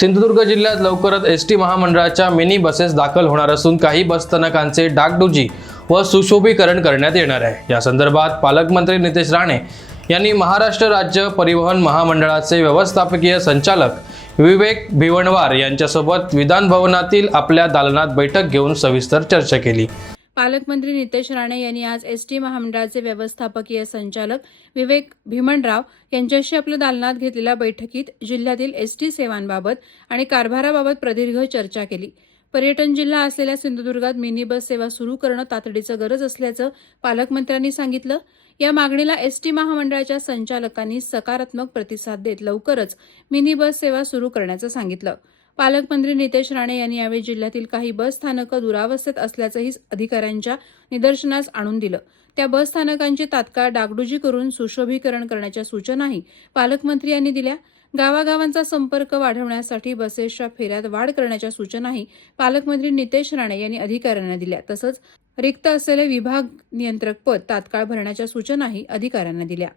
सिंधुदुर्ग जिल्ह्यात लवकरच S T महामंडळाच्या मिनी बसेस दाखल होणार असून काही बसस्थानकांचे डागडुजी व सुशोभीकरण करण्यात येणार आहे. या संदर्भात पालकमंत्री नितेश राणे यांनी महाराष्ट्र राज्य परिवहन महामंडळाचे व्यवस्थापकीय संचालक विवेक भिवणवार यांच्यासोबत विधानभवनातील आपल्या दालनात बैठक घेऊन सविस्तर चर्चा केली. पालकमंत्री नितेश राणे यांनी आज एसटी महामंडळाचे व्यवस्थापकीय संचालक विवेक भीमणराव यांच्याशी आपल्या दालनात घेतलेल्या बैठकीत जिल्ह्यातील एसटी सेवांबाबत आणि कारभाराबाबत प्रदीर्घ चर्चा केली. पर्यटन जिल्हा असलेल्या सिंधुदुर्गात मिनी बस सेवा सुरू करणं तातडीचं गरज असल्याचं पालकमंत्र्यांनी सांगितलं. या मागणीला एसटी महामंडळाच्या संचालकांनी सकारात्मक प्रतिसाद देत लवकरच मिनी बस सेवा सुरू करण्याचं सांगितलं. पालकमंत्री नितेश राणे यांनी यावेळी जिल्ह्यातील काही बस स्थानकं दुरावस्थेत असल्याचंही अधिकाऱ्यांच्या निदर्शनास आणून दिलं. त्या बस स्थानकांची तात्काळ डागडुजी करून सुशोभीकरण करण्याच्या सूचनाही पालकमंत्री यांनी दिल्या. गावागावांचा संपर्क वाढवण्यासाठी बसेसच्या फेऱ्यात वाढ करण्याच्या सूचनाही पालकमंत्री नितेश राणे यांनी अधिकाऱ्यांना दिल्या. तसंच रिक्त असलेले विभाग नियंत्रक पद तात्काळ भरण्याच्या सूचनाही अधिकाऱ्यांना दिल्या.